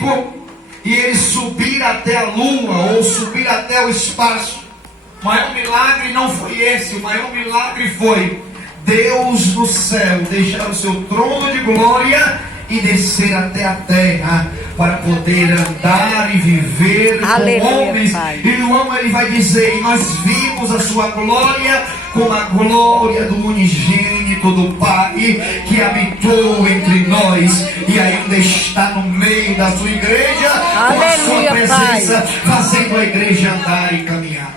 físico e ele subir até a lua ou subir até o espaço. O maior milagre não foi esse. O maior milagre foi Deus no céu deixar o seu trono de glória e descer até a terra para poder andar e viver com homens. Pai. E João ele vai dizer: e nós vimos a sua glória como a glória do unigênito do Pai que habitou entre nós e ainda está no meio da sua igreja, com a sua presença, fazendo a igreja andar e caminhar.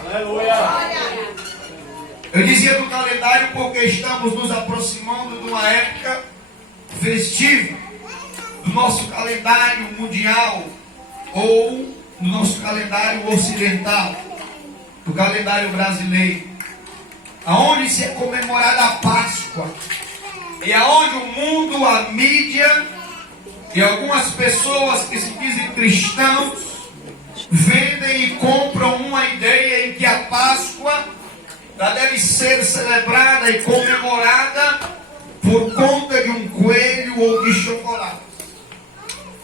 Eu dizia do calendário porque estamos nos aproximando de uma época festiva do nosso calendário mundial ou do nosso calendário ocidental, do calendário brasileiro, aonde se é comemorada a Páscoa e aonde o mundo, a mídia e algumas pessoas que se dizem cristãos vendem e compram uma ideia em que a Páscoa ela deve ser celebrada e comemorada por conta de um coelho ou de chocolate.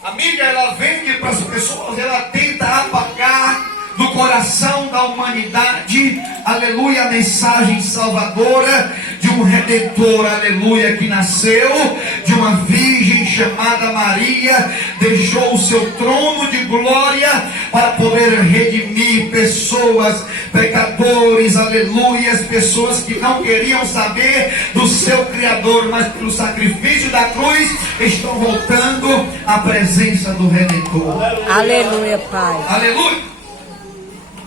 A mídia ela vende para as pessoas, ela tenta apagar do coração da humanidade, aleluia, a mensagem salvadora de um Redentor, aleluia, que nasceu de uma virgem chamada Maria, deixou o seu trono de glória para poder redimir pessoas, pecadores, aleluia, as pessoas que não queriam saber do seu Criador, mas pelo sacrifício da cruz estão voltando à presença do Redentor. Aleluia, Pai. Aleluia.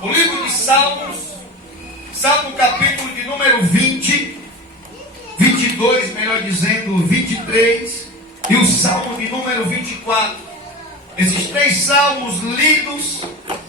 O livro de Salmos, Salmo capítulo de número 20, 22, melhor dizendo, 23, e o Salmo de número 24. Esses três salmos lidos,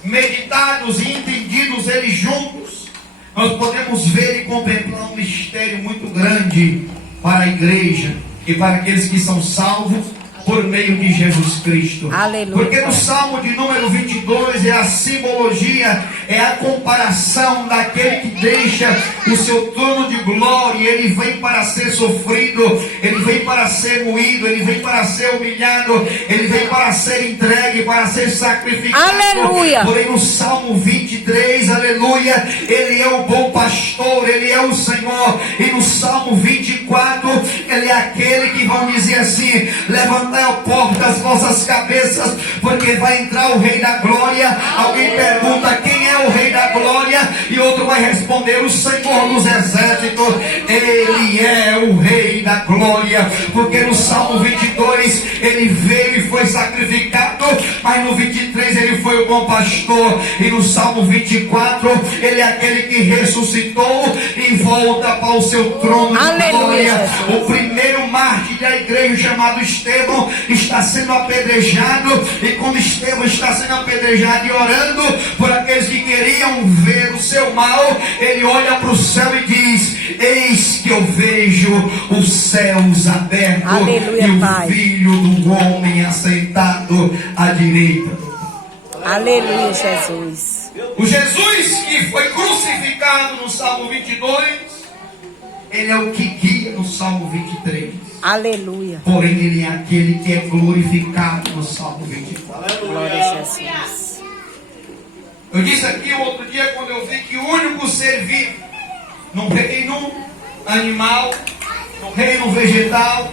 meditados e entendidos eles juntos, nós podemos ver e contemplar um mistério muito grande para a igreja e para aqueles que são salvos por meio de Jesus Cristo. Aleluia. Porque no Salmo de número 22 é a simbologia, é a comparação daquele que deixa o seu trono de glória, ele vem para ser sofrido, ele vem para ser moído, ele vem para ser humilhado, ele vem para ser entregue, para ser sacrificado. Aleluia. Porém no Salmo 23, aleluia, ele é o bom pastor, ele é o Senhor. E no Salmo 24, ele é aquele que vão dizer assim: levantai a porta as vossas cabeças, porque vai entrar o Rei da Glória. Alguém pergunta: quem é o Rei da Glória? E outro vai responder: o Senhor dos Exércitos. Ele é o Rei da Glória, porque no Salmo 22 ele veio e foi sacrificado, mas no 23 ele foi o bom pastor, e no Salmo 24 ele é aquele que ressuscitou e volta para o seu trono de glória. O primeiro mártir da igreja, chamado Estevão, está sendo apedrejado, e quando Estevão está sendo apedrejado e orando por aqueles que queriam ver o seu mal, ele olha para o céu e diz: eis que eu vejo os céus abertos, aleluia, e o Pai. Filho do homem assentado à direita. Aleluia, Jesus. O Jesus que foi crucificado no Salmo 22, ele é o que guia no Salmo 23. Aleluia. Porém ele é aquele que é glorificado no Salmo 24. Glória a Jesus. Eu disse aqui o outro dia, quando eu vi que o único ser vivo no reino animal, no reino vegetal,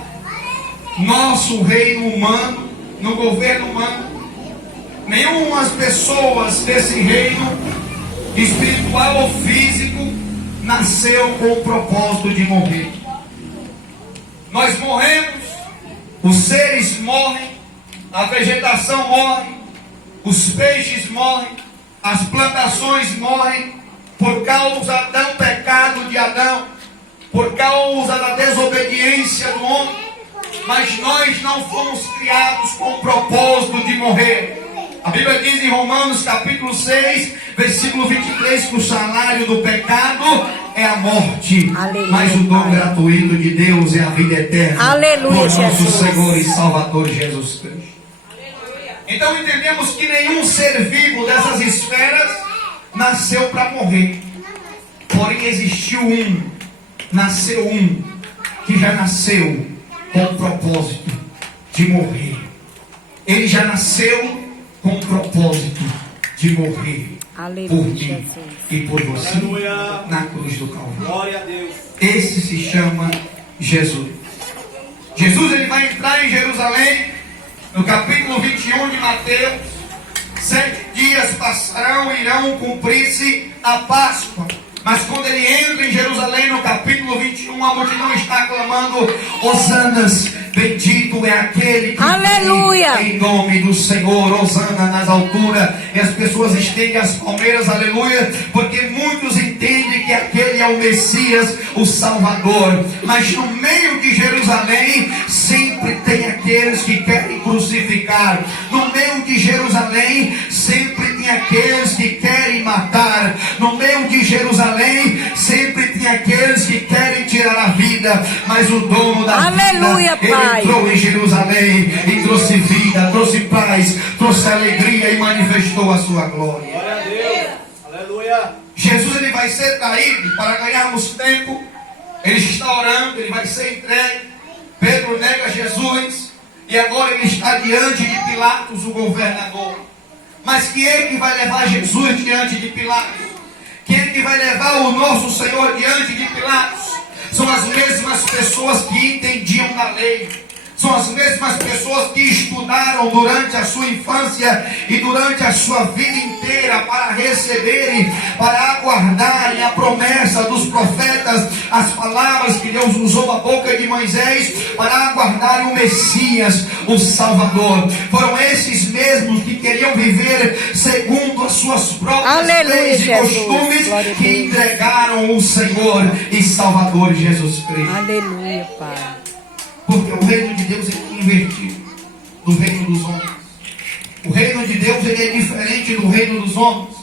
nosso reino humano, no governo humano, nenhuma das pessoas desse reino espiritual ou físico nasceu com o propósito de morrer. Nós morremos, os seres morrem, a vegetação morre, os peixes morrem, as plantações morrem por causa do pecado de Adão, por causa da desobediência do homem. Mas nós não fomos criados com o propósito de morrer. A Bíblia diz em Romanos capítulo 6, versículo 23, que o salário do pecado é a morte, aleluia, mas o dom gratuito de Deus é a vida eterna, aleluia, por nosso Jesus. Senhor e Salvador Jesus Cristo. Aleluia. Então entendemos que nenhum ser vivo dessas esferas nasceu para morrer. Porém nasceu um que já nasceu com o propósito de morrer. Ele já nasceu com o propósito de morrer Aleluia, por mim Jesus. e por você Aleluia. na cruz do Calvário. Glória a Deus. Esse se chama Jesus. Jesus, ele vai entrar em Jerusalém, no capítulo 21 de Mateus. 7 dias passarão e irão cumprir-se a Páscoa. Mas quando ele entra em Jerusalém, no capítulo 21, a multidão está clamando: Hosanas, bendito é aquele que Aleluia. vem em nome do Senhor, Hosana nas alturas. E as pessoas estendem as palmeiras, aleluia, porque muitos entendem que aquele é o Messias, o Salvador. Mas no meio de Jerusalém, sempre tem aqueles que querem crucificar. No meio de Jerusalém, sempre tem aqueles que querem matar. No meio de Jerusalém, sempre tem aqueles que querem tirar a vida, mas o dono da Aleluia, vida, Pai. ele entrou em Jerusalém e trouxe vida, trouxe paz, trouxe alegria e manifestou a sua glória. Glória a Deus. Aleluia. Jesus, ele vai ser traído para ganharmos tempo. Ele está orando, ele vai ser entregue. Pedro nega Jesus e agora ele está diante de Pilatos, o governador. Mas quem é que vai levar Jesus diante de Pilatos? Quem é que vai levar o nosso Senhor diante de Pilatos? São as mesmas pessoas que entendiam da lei. São as mesmas pessoas que estudaram durante a sua infância e durante a sua vida inteira para receberem, para aguardarem a promessa dos profetas, as palavras que Deus usou da boca de Moisés para aguardarem o Messias, o Salvador. Foram esses mesmos que queriam viver segundo as suas próprias Aleluia, leis e Jesus. costumes, Glória a que Deus. entregaram o Senhor e Salvador Jesus Cristo. Aleluia, Pai. Porque o reino de Deus é invertido do reino dos homens. O reino de Deus ele é diferente do reino dos homens.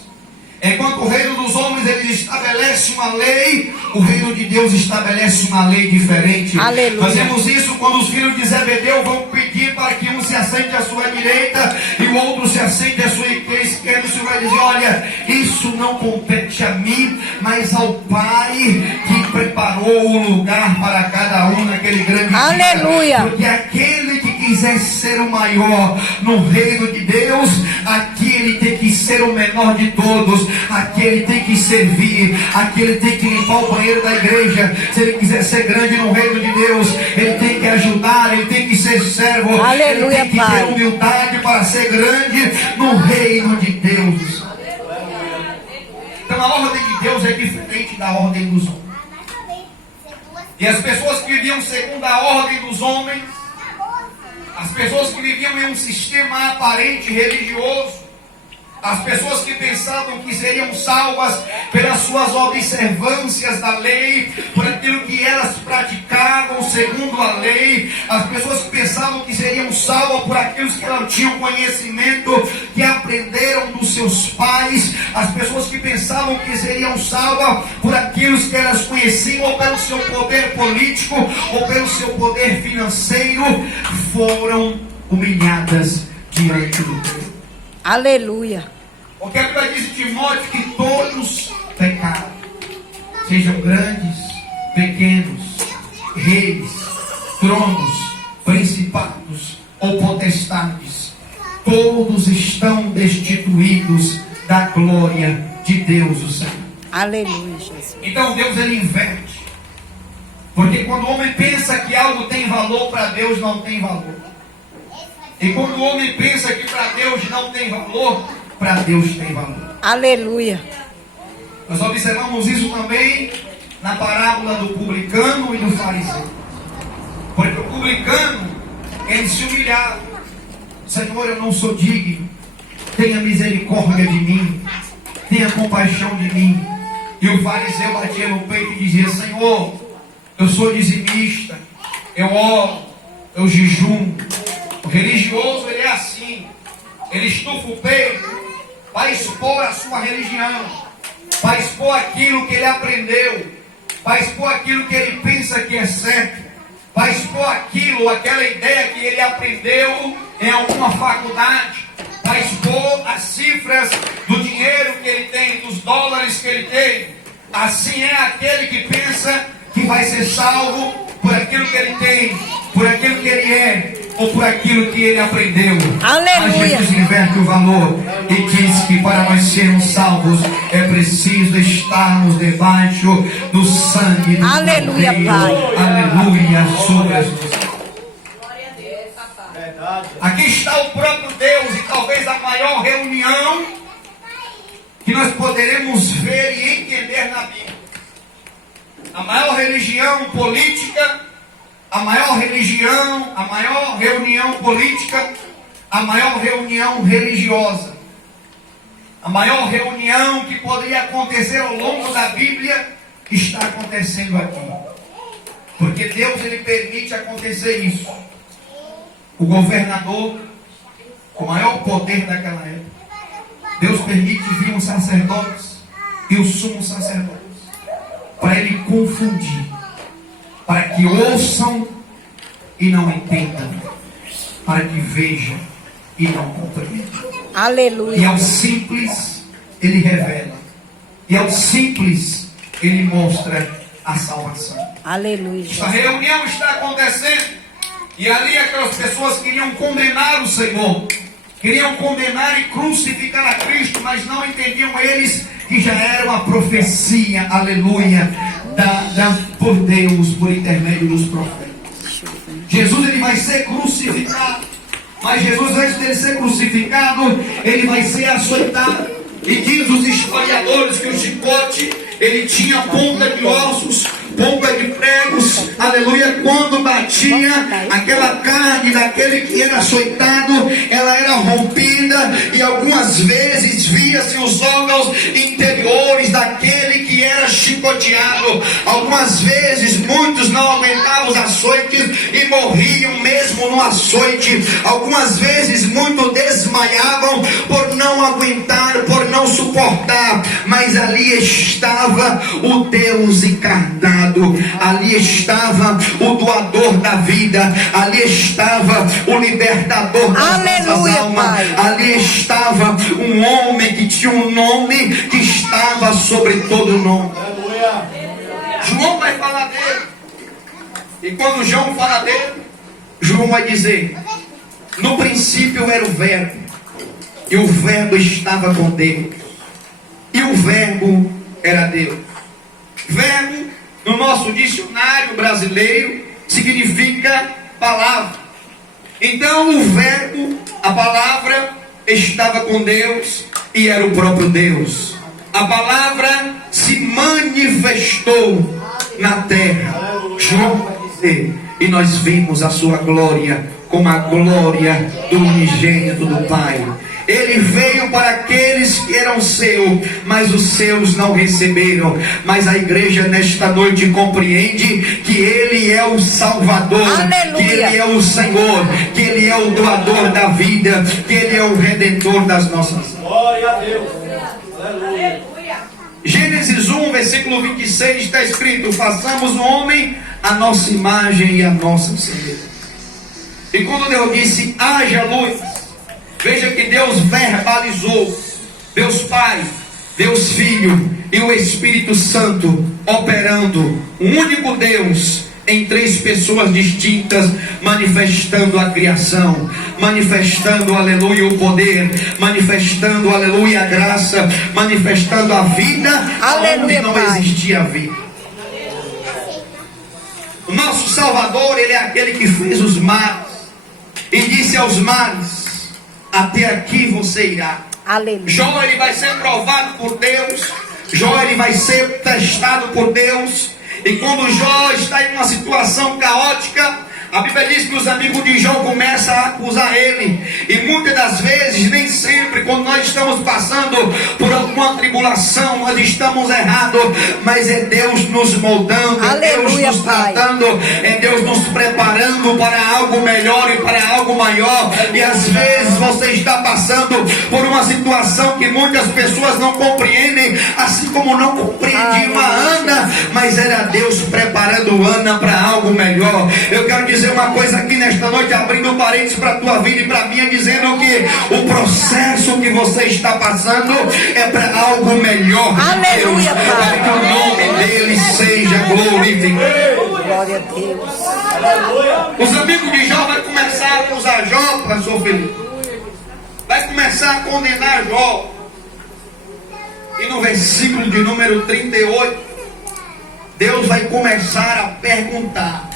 Enquanto o reino dos homens ele estabelece uma lei, o reino de Deus estabelece uma lei diferente. Aleluia. Nós vemos isso quando os filhos de Zebedeu vão pedir para que um se assente à sua direita e o outro se assente à sua esquerda. O Senhor vai dizer: olha, isso não compete a mim, mas ao Pai que preparou o lugar para cada um naquele grande dia. Aleluia. Porque aquele que quiser ser o maior no reino de Deus, aquele tem que ser o menor de todos. Aqui ele tem que servir, aqui ele tem que limpar o banheiro da igreja. Se ele quiser ser grande no reino de Deus, ele tem que ajudar, ele tem que ser servo. Aleluia, ele tem que Pai. ter humildade para ser grande no reino de Deus. Então a ordem de Deus é diferente da ordem dos homens. E as pessoas que viviam segundo a ordem dos homens, as pessoas que viviam em um sistema aparente religioso, as pessoas que pensavam que seriam salvas pelas suas observâncias da lei, por aquilo que elas praticavam segundo a lei, as pessoas que pensavam que seriam salvas por aqueles que não tinham conhecimento, que aprenderam dos seus pais, as pessoas que pensavam que seriam salvas por aqueles que elas conheciam, ou pelo seu poder político, ou pelo seu poder financeiro, foram humilhadas diante do Deus. Aleluia. Porque a Bíblia diz em Timóteo que todos pecaram, sejam grandes, pequenos, reis, tronos, principados ou potestades, todos estão destituídos da glória de Deus, o Senhor. Aleluia, Jesus. Então Deus ele inverte, porque quando o homem pensa que algo tem valor, para Deus não tem valor. E quando o homem pensa que para Deus não tem valor, para Deus tem valor. Aleluia. Nós observamos isso também na parábola do publicano e do fariseu. Porque o publicano, ele se humilhava: Senhor, eu não sou digno, tenha misericórdia de mim, tenha compaixão de mim. E o fariseu batia no peito e dizia: Senhor, eu sou dizimista, eu oro, eu jejuo. O religioso ele é assim, ele estufa o peito para expor a sua religião, para expor aquilo que ele aprendeu, para expor aquilo que ele pensa que é certo, para expor aquilo, aquela ideia que ele aprendeu em alguma faculdade, para expor as cifras do dinheiro que ele tem, dos dólares que ele tem. Assim é aquele que pensa que vai ser salvo por aquilo que ele tem, por aquilo que ele é. ou por aquilo que ele aprendeu. Aleluia. Mas Jesus inverte o valor e diz que para nós sermos salvos é preciso estarmos debaixo do sangue do Aleluia, Cordeiro. Pai. Aleluia sobre as nossas. Verdade. Aqui está o próprio Deus e talvez a maior reunião que nós poderemos ver e entender na Bíblia. A maior religião política, a maior religião, a maior reunião política, a maior reunião religiosa, a maior reunião que poderia acontecer ao longo da Bíblia está acontecendo aqui. Porque Deus ele permite acontecer isso. O governador, o maior poder daquela época, Deus permite vir os sacerdotes e os sumos sacerdotes para ele confundir, para que ouçam e não entendam, para que vejam e não compreendam. E Aleluia. ao simples ele revela, e ao simples ele mostra a salvação. Aleluia. Esta reunião está acontecendo e ali aquelas pessoas queriam condenar o Senhor, queriam condenar e crucificar a Cristo, mas não entendiam eles que já era uma profecia, aleluia, dada por Deus, por intermédio dos profetas. Jesus ele vai ser crucificado, mas Jesus, antes dele ser crucificado, ele vai ser açoitado. E diz os historiadores que o chicote ele tinha ponta de ossos, ponta de pregos, aleluia. Quando batia, aquela carne daquele que era açoitado, ela era rompida, e algumas vezes via-se os órgãos interiores daquele que era chicoteado. Algumas vezes muitos não aguentavam os açoites e morriam mesmo no açoite. Algumas vezes muitos desmaiavam por não aguentar, por não suportar, mas ali estava o Deus encarnado. Ali estava o doador da vida, ali estava o libertador das nossas almas, ali estava um homem que tinha um nome que estava sobre todo nome. João vai falar dele, e quando João fala dele, João vai dizer: no princípio era o verbo, e o verbo estava com Deus, e o verbo era Deus. Verbo, no nosso dicionário brasileiro, significa palavra. Então o verbo, a palavra, estava com Deus e era o próprio Deus. A palavra se manifestou na terra. João vai dizer: e nós vimos a sua glória como a glória do unigênito do Pai. Ele veio para aqueles que eram seus, mas os seus não receberam. Mas a igreja nesta noite compreende que Ele é o Salvador, Aleluia. que Ele é o Senhor, que Ele é o doador da vida, que Ele é o Redentor das nossas almas. Glória a Deus. Aleluia. Gênesis 1, versículo 26 está escrito: façamos o homem a nossa imagem e a nossa semelhança. E quando Deus disse haja luz, veja que Deus verbalizou, Deus Pai, Deus Filho e o Espírito Santo operando, um único Deus em três pessoas distintas, manifestando a criação, manifestando, aleluia, o poder, manifestando, aleluia, a graça, manifestando a vida, Aleluia, onde não Pai. existia vida. O nosso Salvador, Ele é aquele que fez os mares e disse aos mares: até aqui você irá. Aleluia. Jó ele vai ser provado por Deus, Jó ele vai ser testado por Deus. E quando Jó está em uma situação caótica, a Bíblia diz que os amigos de Jó começam a acusar ele. E muitas das vezes, nem sempre, quando nós estamos passando por alguma tribulação, nós estamos errados. Mas é Deus nos moldando, é Deus Aleluia, nos Pai. tratando, é Deus nos preparando para algo melhor e para algo maior. E às vezes você está passando por uma situação que muitas pessoas não compreendem, assim como não compreendiam a Ana, mas era Deus preparando Ana para algo melhor. Eu quero dizer uma coisa aqui nesta noite, abrindo parênteses para a tua vida e para a minha, dizendo que o processo isso que você está passando é para algo melhor. Aleluia, Deus, Pai. para que o nome dele seja glorificado. Glória a Deus. Os amigos de Jó vão começar a usar Jó, pastor Felipe. Vai começar a condenar Jó. E no versículo de número 38, Deus vai começar a perguntar.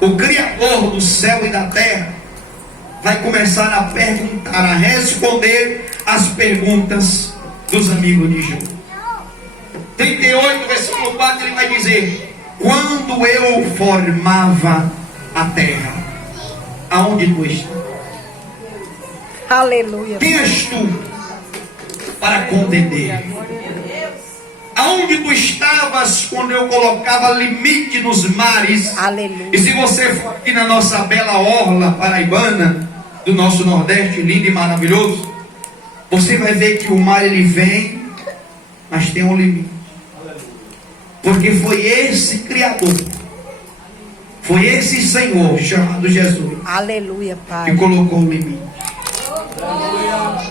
O Criador do céu e da terra vai começar a perguntar, a responder as perguntas dos amigos de Jó. 38, versículo 4, ele vai dizer: quando eu formava a terra, aonde tu estás? Aleluia. Quem és tu para contender? Aonde tu estavas quando eu colocava limite nos mares? Aleluia. E se você for aqui na nossa bela orla paraibana, do nosso Nordeste, lindo e maravilhoso, você vai ver que o mar ele vem, mas tem um limite. Porque foi esse Criador, foi esse Senhor chamado Jesus Aleluia, Pai. que colocou o limite.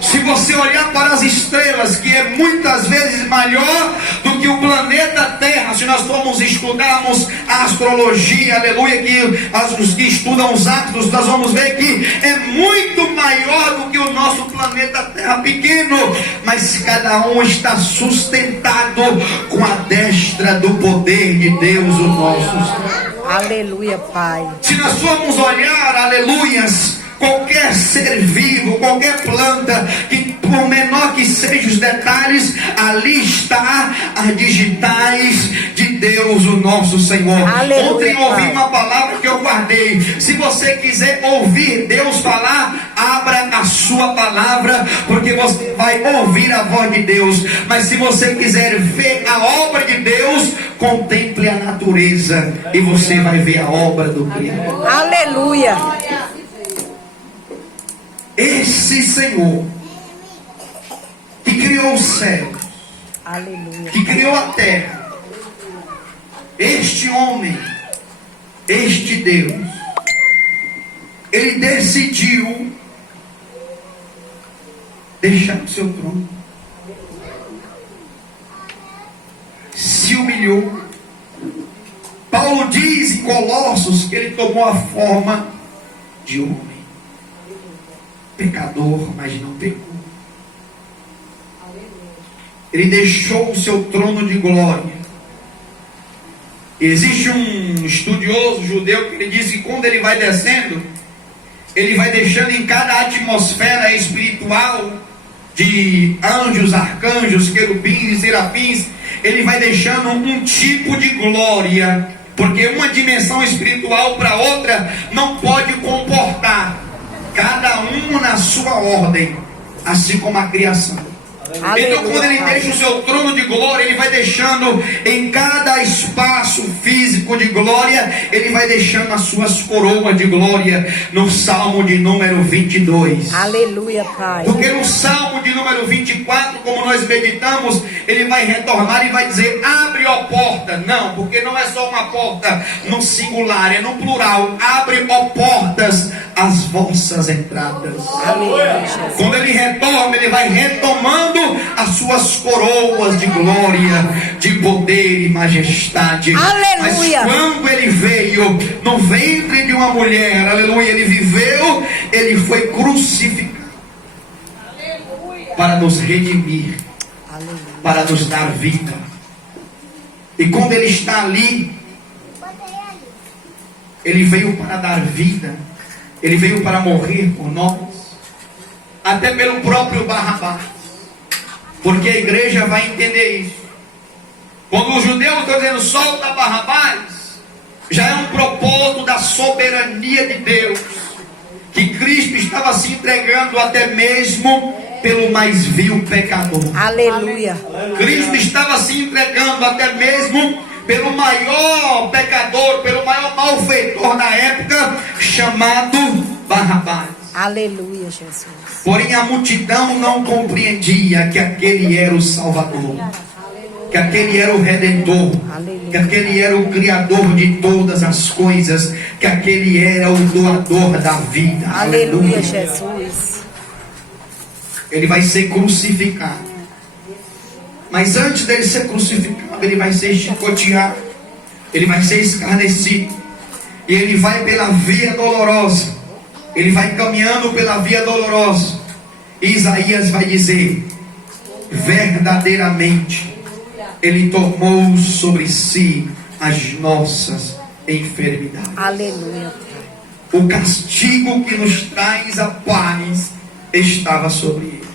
Se você olhar para as estrelas, que é muitas vezes maior do que o planeta Terra, se nós formos estudarmos a astrologia, aleluia, que os que estudam os astros, nós vamos ver que é muito maior do que o nosso planeta Terra pequeno, mas cada um está sustentado com a destra do poder de Deus, o nosso Senhor. Aleluia, Pai. Se nós formos olhar, aleluias, qualquer ser vivo, qualquer planta, que por menor que sejam os detalhes, ali está as digitais de Deus, o nosso Senhor. Aleluia, Ontem eu ouvi Pai. uma palavra que eu guardei. Se você quiser ouvir Deus falar, abra a sua palavra, porque você vai ouvir a voz de Deus. Mas se você quiser ver a obra de Deus, contemple a natureza e você vai ver a obra do Criador. Aleluia. Esse Senhor que criou os céus, Aleluia. que criou a terra, este homem, este Deus, ele decidiu deixar o seu trono, se humilhou. Paulo diz em Colossos que ele tomou a forma de homem, pecador, mas não pecou. Ele deixou o seu trono de glória. Existe um estudioso judeu que ele diz que quando ele vai descendo, ele vai deixando em cada atmosfera espiritual de anjos, arcanjos, querubins e serafins, ele vai deixando um tipo de glória, porque uma dimensão espiritual para outra não pode comportar, cada um na sua ordem, assim como a criação. Então quando ele deixa o seu trono de glória, ele vai deixando em cada espaço físico de glória, ele vai deixando as suas coroas de glória. No Salmo de número 22. Aleluia, Pai. Porque no Salmo de número 24, como nós meditamos, ele vai retornar e vai dizer: abre, ó porta. Não, porque não é só uma porta no singular, é no plural. Abre, ó portas, as vossas entradas. Aleluia, Jesus. Quando ele retorna, ele vai retomando as suas coroas de glória, de poder e majestade. Aleluia. Mas quando ele veio no ventre de uma mulher, aleluia, ele viveu, ele foi crucificado para nos redimir, Aleluia. para nos dar vida. E quando ele está ali, ele veio para dar vida, ele veio para morrer por nós, até pelo próprio Barrabás. Porque a igreja vai entender isso. Quando os judeus estão dizendo solta Barrabás, já é um propósito da soberania de Deus, que Cristo estava se entregando até mesmo pelo mais vil pecador. Aleluia. Cristo estava se entregando até mesmo pelo maior pecador, pelo maior malfeitor da época, chamado Barrabás. Aleluia, Jesus. Porém a multidão não compreendia que aquele era o Salvador, que aquele era o Redentor, Aleluia. que aquele era o Criador de todas as coisas, que aquele era o doador da vida. Aleluia, Jesus. ele vai ser crucificado. Mas antes dele ser crucificado, ele vai ser chicoteado, ele vai ser escarnecido, e ele vai pela via dolorosa, ele vai caminhando pela via dolorosa. E Isaías vai dizer: verdadeiramente ele tomou sobre si as nossas enfermidades. Aleluia. O castigo que nos traz a paz estava sobre ele.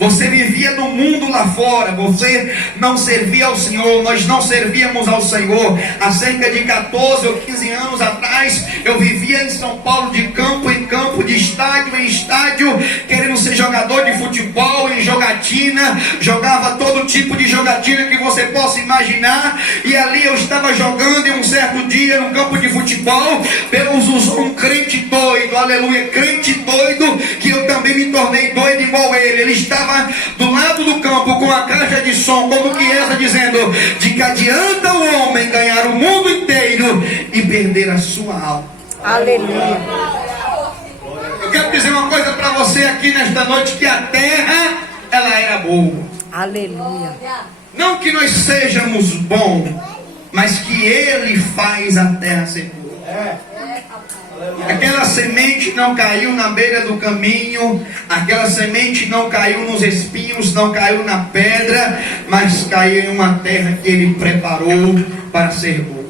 Você vivia no mundo lá fora, você não servia ao Senhor, nós não servíamos ao Senhor. Há cerca de 14 ou 15 anos atrás, eu vivia em São Paulo de campo em campo, de estádio em estádio, querendo ser jogador de futebol, em jogatina, jogava todo tipo de jogatina que você possa imaginar, e ali eu estava jogando em um certo dia no campo de futebol, Deus usou um crente doido, aleluia, crente doido, que eu também me tornei doido igual ele estava do lado do campo com a caixa de som, como que essa, dizendo: de que adianta o homem ganhar o mundo inteiro e perder a sua alma. Aleluia. Eu quero dizer uma coisa para você aqui nesta noite, que a terra, ela era boa. Aleluia. Não que nós sejamos bons, mas que ele faz a terra ser boa. Aquela semente não caiu na beira do caminho, aquela semente não caiu nos espinhos, não caiu na pedra, mas caiu em uma terra que ele preparou para ser boa.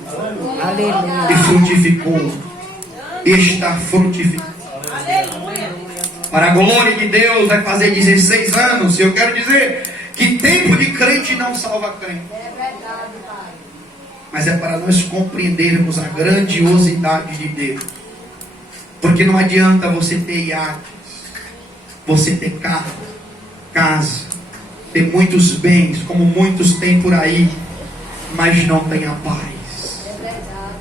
Aleluia. E frutificou, e está frutificando. Para a glória de Deus, vai fazer 16 anos. Eu quero dizer que tempo de crente não salva crente. Mas é para nós compreendermos a grandiosidade de Deus. Porque não adianta você ter iates, você ter carro, casa, ter muitos bens, como muitos têm por aí, mas não tem a paz,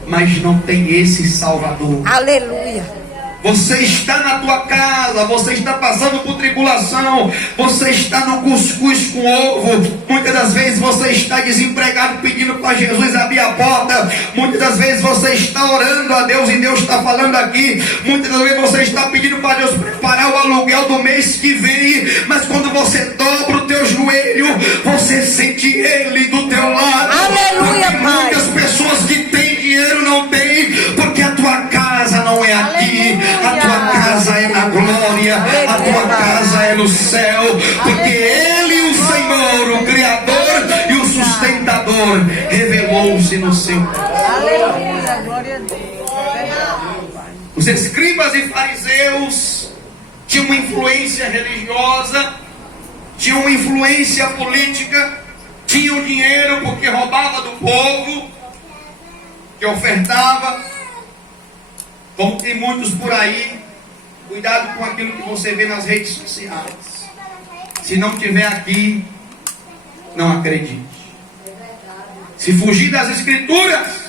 mas não tem esse Salvador. Aleluia. Você está na tua casa, você está passando por tribulação, você está no cuscuz com ovo, muitas das vezes você está desempregado pedindo para Jesus abrir a porta, muitas das vezes você está orando a Deus e Deus está falando aqui, muitas das vezes você está pedindo para Deus preparar o aluguel do mês que vem, mas quando você dobra o teu joelho, você sente Ele do teu lado. Aleluia, porque Pai. muitas pessoas que têm dinheiro não têm, porque a tua casa não é aqui, a tua casa é na glória, a tua casa é no céu, porque Ele, o Senhor, o Criador e o sustentador, revelou-se no seu coração. Aleluia. Glória a Deus. Os escribas e fariseus tinham uma influência religiosa, tinham uma influência política, tinham dinheiro porque roubava do povo, que ofertava. Como tem muitos por aí, cuidado com aquilo que você vê nas redes sociais. Se não tiver aqui, não acredite. Se fugir das escrituras,